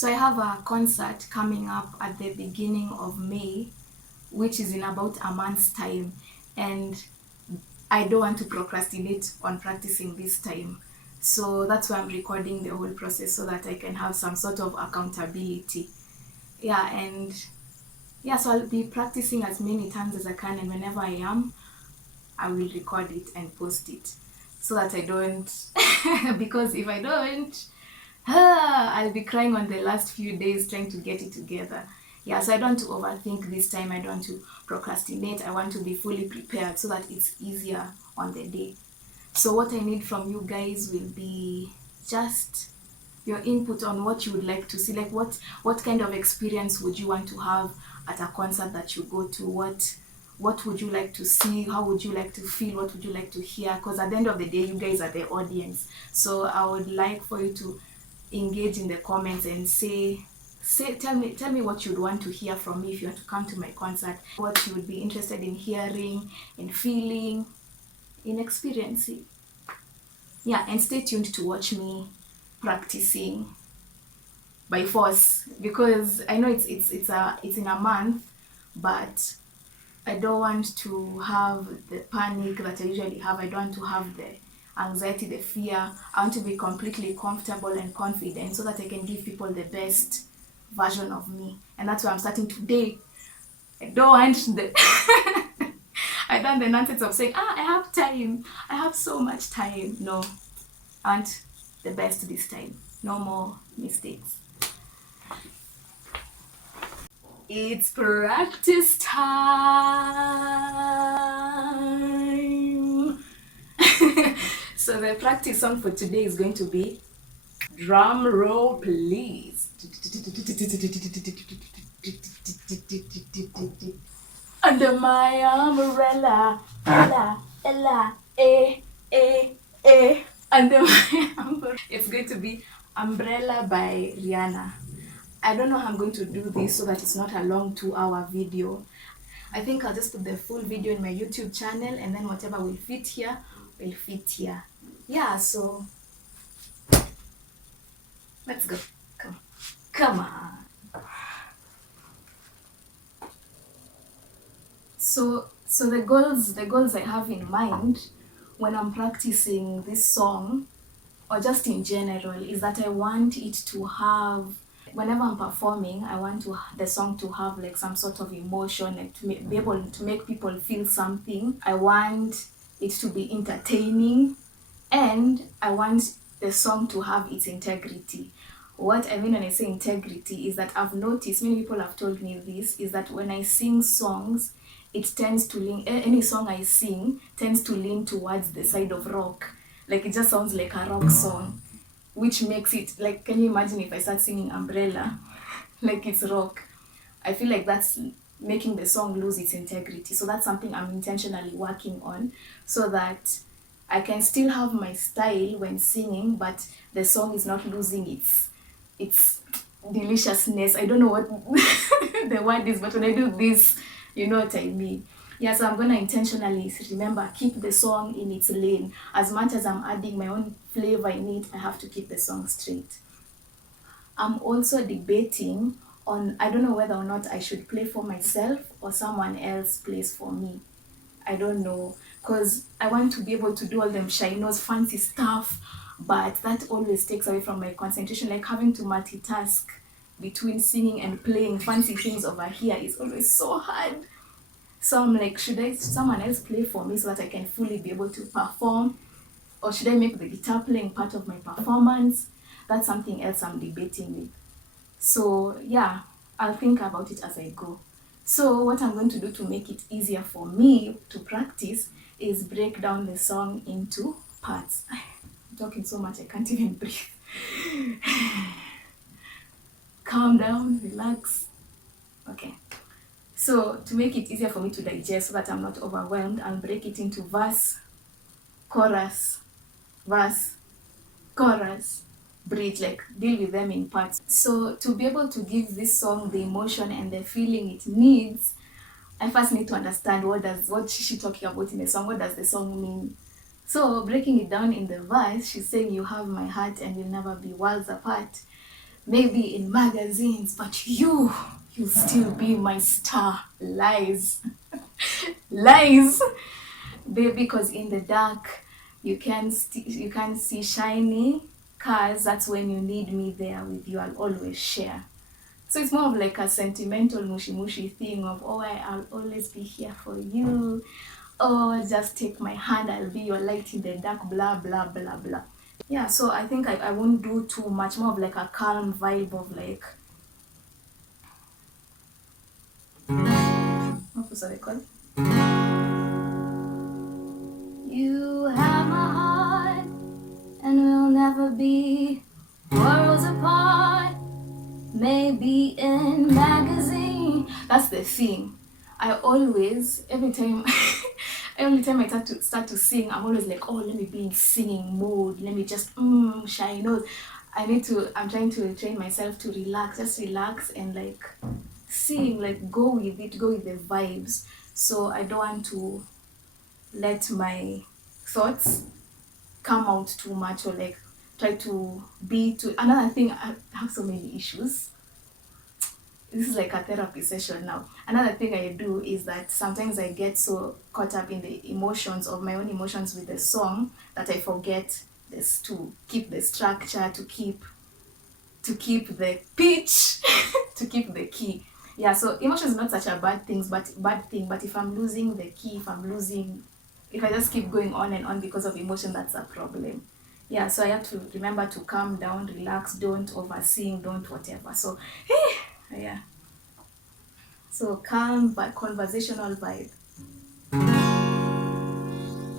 So I have a concert coming up at the beginning of May, which is in about a month's time, and I don't want to procrastinate on practicing this time. So that's why I'm recording the whole process so that I can have some sort of accountability. Yeah, and yeah, so I'll be practicing as many times as I can, and whenever I am, I will record it and post it so that I don't, because if I don't, I'll be crying on the last few days trying to get it together. Yeah, so I don't want to overthink this time. I don't want to procrastinate. I want to be fully prepared so that it's easier on the day. So what I need from you guys will be just your input on what you would like to see. Like what kind of experience would you want to have at a concert that you go to? What would you like to see? How would you like to feel? What would you like to hear? Because at the end of the day, you guys are the audience. So I would like for you to engage in the comments and tell me what you'd want to hear from me if you want to come to my concert, what you would be interested in hearing, in feeling, in experiencing. Yeah, and stay tuned to watch me practicing by force, because I know it's in a month, but I don't want to have the panic that I usually have. I don't want to have the anxiety, the fear. I want to be completely comfortable and confident so that I can give people the best version of me. And that's why I'm starting today. I don't want the I don't want the nonsense of saying, I have time. I have so much time. No. I want the best this time. No more mistakes. It's practice time. So the practice song for today is going to be, drum roll please, under my umbrella, ella, ella, under my umbrella. It's going to be Umbrella by Rihanna. I don't know how I'm going to do this so that it's not a long 2-hour video. I think I'll just put the full video in my YouTube channel, and then whatever will fit here, will fit here. Yeah, so let's go. Come on. So the goals I have in mind when I'm practicing this song, or just in general, is that I want it to have, whenever I'm performing, I want the song to have like some sort of emotion and to be able to make people feel something. I want it to be entertaining, and I want the song to have its integrity. What I mean when I say integrity is that I've noticed, many people have told me this, is that when I sing songs, it tends to lean, any song I sing tends to lean towards the side of rock. Like it just sounds like a rock song, which makes it like, can you imagine if I start singing Umbrella like it's rock? I feel like that's making the song lose its integrity. So that's something I'm intentionally working on, so that I can still have my style when singing, but the song is not losing its deliciousness. I don't know what the word is, but when I do this, you know what I mean. Yeah, so I'm gonna intentionally, remember, keep the song in its lane. As much as I'm adding my own flavor in it, I have to keep the song straight. I'm also debating on, I don't know whether or not I should play for myself or someone else plays for me. I don't know, because I want to be able to do all them shinos, fancy stuff, but that always takes away from my concentration. Like having to multitask between singing and playing fancy things over here is always so hard. So I'm like, should someone else play for me so that I can fully be able to perform? Or should I make the guitar playing part of my performance? That's something else I'm debating with. So yeah, I'll think about it as I go. So what I'm going to do to make it easier for me to practice is break down the song into parts. I'm talking so much I can't even breathe. Calm down, relax. Okay. So to make it easier for me to digest so that I'm not overwhelmed, I'll break it into verse, chorus, bridge, like deal with them in parts. So to be able to give this song the emotion and the feeling it needs, I first need to understand what is she talking about in the song, what does the song mean. So breaking it down in the verse, she's saying, you have my heart and we'll never be worlds apart. maybe in magazines, but you still be my star. Lies. Lies. Baby, because in the dark you can see shiny cars. That's when you need me there with you. I'll always share. So it's more of like a sentimental mushy mushy thing of, oh, I'll always be here for you. Oh, just take my hand, I'll be your light in the dark, blah blah blah blah. Yeah, so I think I won't do too much, more of like a calm vibe of like, what was that called? You have my heart, and we'll never be worlds apart. Maybe in magazine. That's the thing. I always, every time I start to sing, I'm always like, oh, let me be in singing mode. Let me just shine nose. I'm trying to train myself to relax, just relax and like sing, like go with it, go with the vibes. So I don't want to let my thoughts come out too much or like try to be too. Another thing, I have so many issues. This is like a therapy session now. Another thing I do is that sometimes I get so caught up in the emotions of my own emotions with the song that I forget this, to keep the structure, to keep the pitch, to keep the key. Yeah, so emotion is not such a bad thing, but if I'm losing the key, if I just keep going on and on because of emotion, that's a problem. Yeah, so I have to remember to calm down, relax, don't oversing, don't whatever. So yeah, so calm but conversational vibe.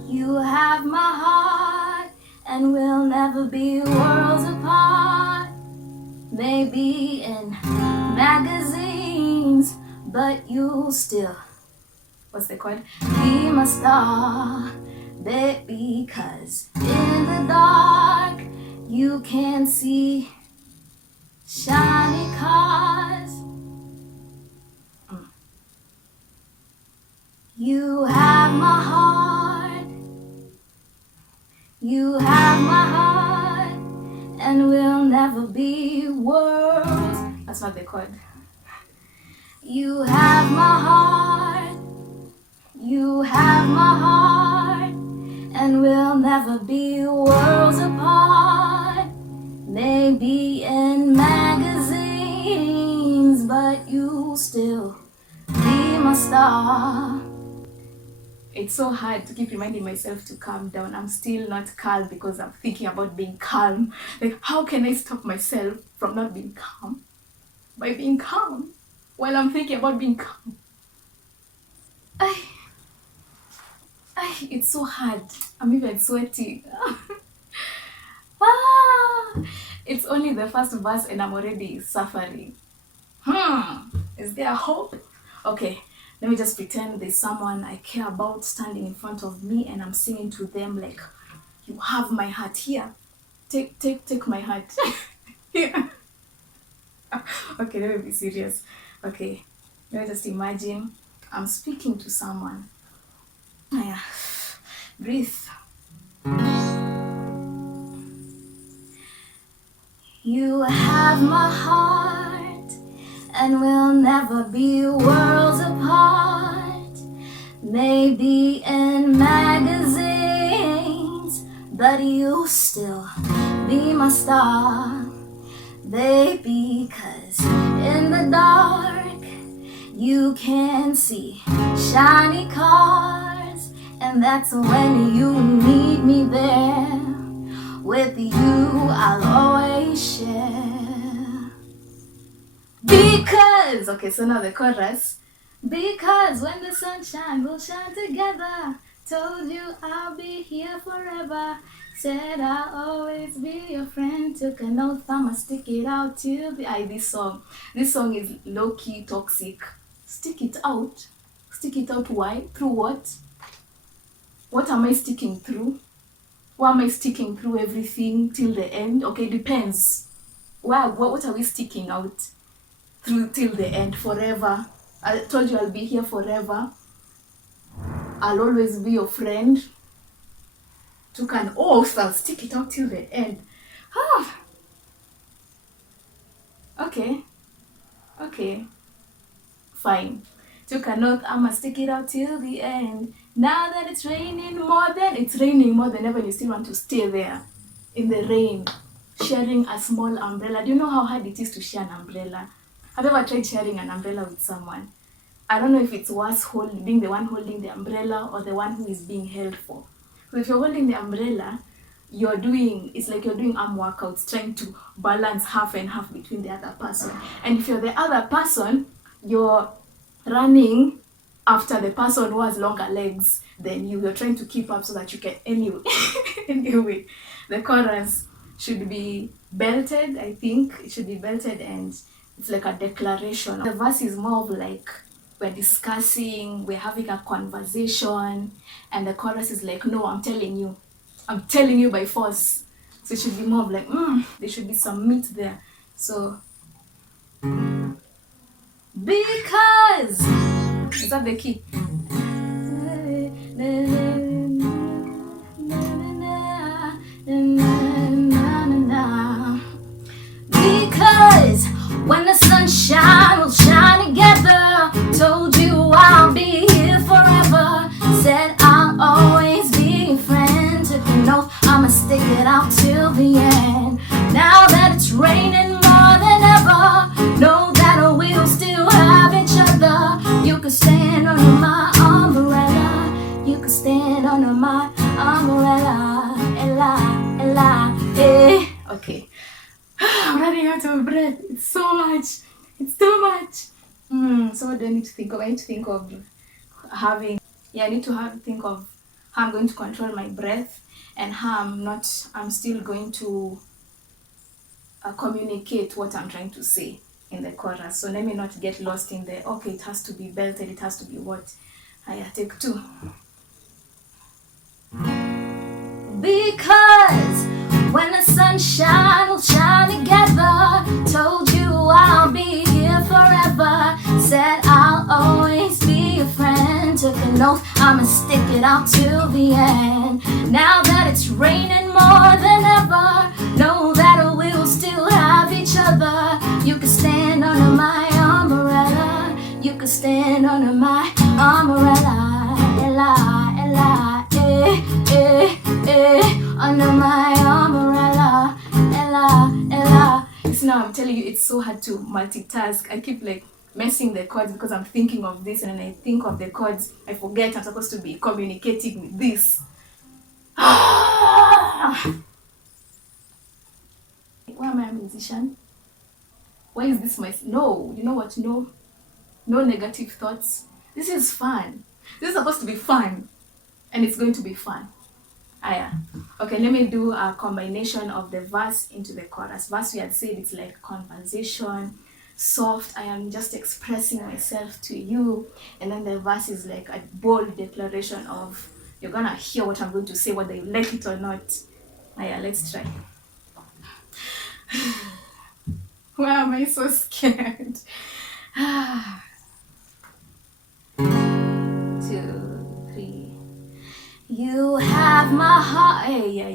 You have my heart, and we'll never be worlds apart. Maybe in magazines, but you still, what's it called? Be my star, baby, 'cause in the dark you can see shiny cars. You have my heart, you have my heart, and we'll never be worlds. That's not the chord. You have my heart, you have my heart, and we'll never be worlds apart. Maybe in magazines, but you still be my star. It's so hard to keep reminding myself to calm down. I'm still not calm because I'm thinking about being calm. Like, how can I stop myself from not being calm? By being calm while I'm thinking about being calm. It's so hard. I'm even sweating. It's only the first verse and I'm already suffering. Is there hope? Okay, let me just pretend there's someone I care about standing in front of me and I'm singing to them like, you have my heart here. Take my heart. Here. Okay, let me be serious. Okay, let me just imagine I'm speaking to someone. Yeah. Breathe. You have my heart, and we'll never be worlds apart. Maybe in magazines, but you still be my star, baby, 'cause in the dark you can see shiny cars, and that's when you need me there. With you I'll always share. Because, okay, so now the chorus. Because when the sun shines, we'll shine together. Told you I'll be here forever. Said I'll always be your friend. Took an oath, I'ma stick it out till the this song. This song is low-key toxic. Stick it out. Stick it out, why? Through what? What am I sticking through? Why am I sticking through everything till the end? Okay, depends. What are we sticking out through till the end? Forever. I told you I'll be here forever. I'll always be your friend. Took an oath, I'll stick it out till the end. Okay, okay, fine. Took an oath, I'ma stick it out till the end. Now that it's raining more than ever, you still want to stay there in the rain, sharing a small umbrella. Do you know how hard it is to share an umbrella? Have you ever tried sharing an umbrella with someone? I don't know if it's worse being the one holding the umbrella or the one who is being held for. So if you're holding the umbrella, it's like you're doing arm workouts, trying to balance half and half between the other person. And if you're the other person, you're running after the person who has longer legs than you. You're trying to keep up so that you can anyway. The chorus should be belted, I think. It should be belted, and it's like a declaration. The verse is more of like we're discussing, we're having a conversation, and the chorus is like, no, I'm telling you by force. So it should be more of like, there should be some meat there. So, because, is that the key? Because when the sunshine will shine together, told you I'll be here forever, said I'll always be your friend, took an oath, I'ma stick it out till the end. Now that it's raining more than ever, know that we'll still have each other. You can stand under my umbrella, you can stand under my umbrella, Ella, Ella, eh. Okay, I'm running out of breath. It's so much. It's too much. So what do I need to think of? I need to think of think of how I'm going to control my breath and how I'm still going to communicate what I'm trying to say in the chorus. So let me not get lost in the, okay, it has to be belted, it has to be what? Take 2. Because when the sunshine will shine together, told you I'll be here forever, said I'll always be your friend, took an oath, I'ma stick it out till the end. Now that it's raining more than ever, know that we'll still have each other. You can stand under my umbrella, you can stand under my umbrella, Ella, Ella, under my umbrella, Ella, Ella. So now I'm telling you, it's so hard to multitask. I keep like messing the chords because I'm thinking of this, and when I think of the chords, I forget I'm supposed to be communicating with this. Why am I a musician? Why is this no, you know what? No negative thoughts. This is fun. This is supposed to be fun, and it's going to be fun. Okay, let me do a combination of the verse into the chorus. Verse, we had said it's like conversation, soft, I am just expressing myself to you. And then the verse is like a bold declaration of, you're gonna hear what I'm going to say, whether you like it or not. Let's try. Why am I so scared? 2, 3. You have my heart. Yeah.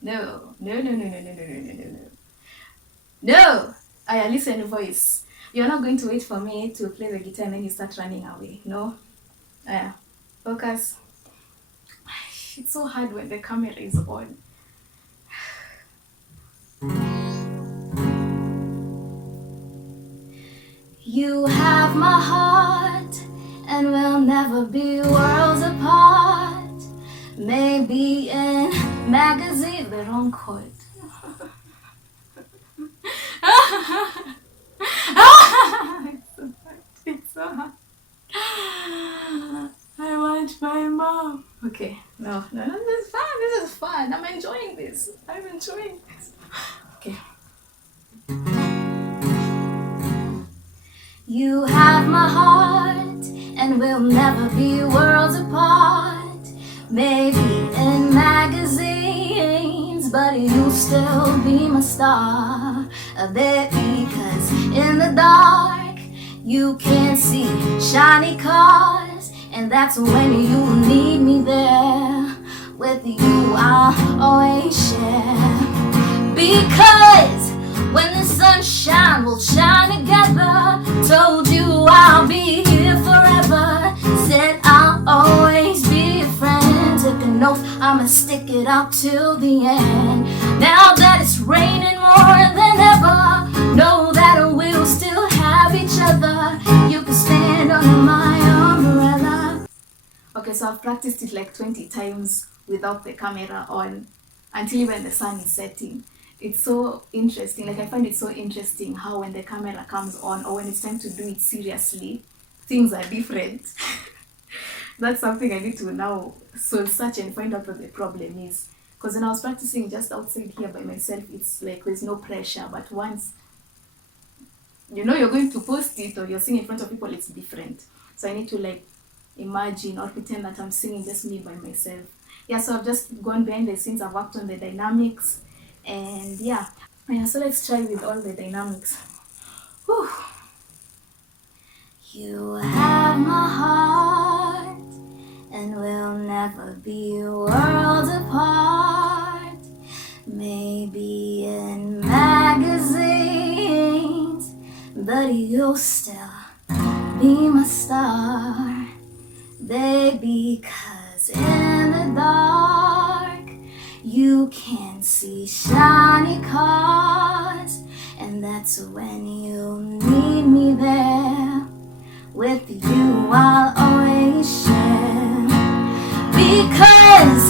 No. No. Listen, voice. You're not going to wait for me to play the guitar and then you start running away. No. Focus. It's so hard when the camera is on. You have my heart, and we'll never be worlds apart. Maybe in magazine, the wrong chord. It's so hard. I want my mom. Okay, no, this is fun. I'm enjoying this. Okay. You have my heart, and we'll never be worlds apart. Maybe in magazines, but you'll still be my star, baby. 'Cause in the dark, you can't see shiny cars, and that's when you need me there. With you, I'll always share. Because when the sunshine will shine together, told you I'll be here forever, said I'll always be a friend, took an oath I'ma stick it out till the end. Now that it's raining more than ever, know that we'll still have each other. You can stand under my umbrella. Okay, so I've practiced it like 20 times without the camera on until when the sun is setting. It's so interesting. Like, I find it so interesting how when the camera comes on or when it's time to do it seriously, things are different. That's something I need to now soul search and find out what the problem is. Because when I was practicing just outside here by myself, it's like there's no pressure. But once you know you're going to post it or you're singing in front of people, it's different. So I need to like imagine or pretend that I'm singing just me by myself. Yeah, so I've just gone behind the scenes, I've worked on the dynamics, and yeah. So let's try with all the dynamics. Whew. You have my heart, and we'll never be worlds apart. Maybe in magazines, but you'll still be my star, baby. 'Cause in the dark, you can see shiny cars, and that's when you'll need me there. With you I'll always share. Because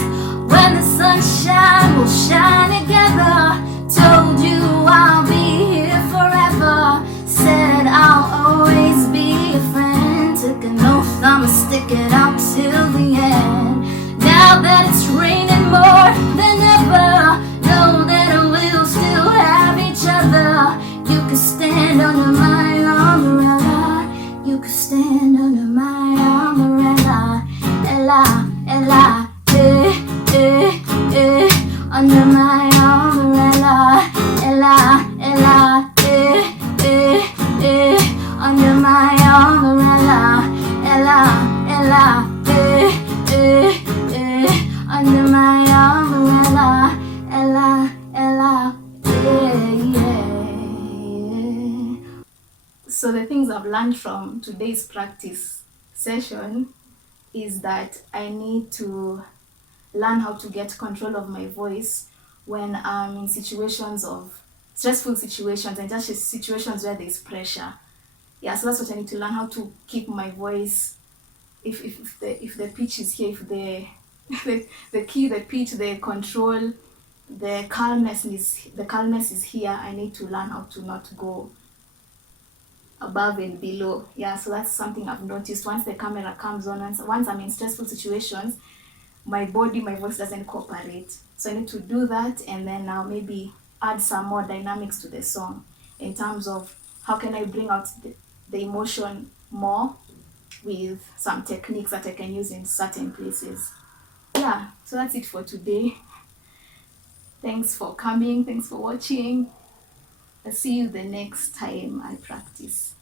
when the sunshine will shine together, told you I'll be here forever, said I'll always be a friend, took an oath I'ma stick it out till the end. Now that it's raining more than ever, know that we'll still have each other. You can stand under my umbrella, you can stand under my umbrella. Ella, Ella, under my umbrella. Ella, Ella, under my umbrella. Ella, Ella, under my umbrella. Ella, Ella, yeah. So the things I've learned from today's practice session is that I need to learn how to get control of my voice when I'm in situations of stressful situations and just situations where there's pressure. Yeah, so that's what I need to learn, how to keep my voice. If the pitch is here, if the the key, the pitch, the control, the calmness is here, I need to learn how to not go above and below. Yeah, so that's something I've noticed. Once the camera comes on, once I'm in stressful situations, my voice doesn't cooperate. So I need to do that, and then now maybe add some more dynamics to the song in terms of how can I bring out the emotion more with some techniques that I can use in certain places. Yeah, so that's it for today. Thanks for coming, thanks for watching. I'll see you the next time I practice.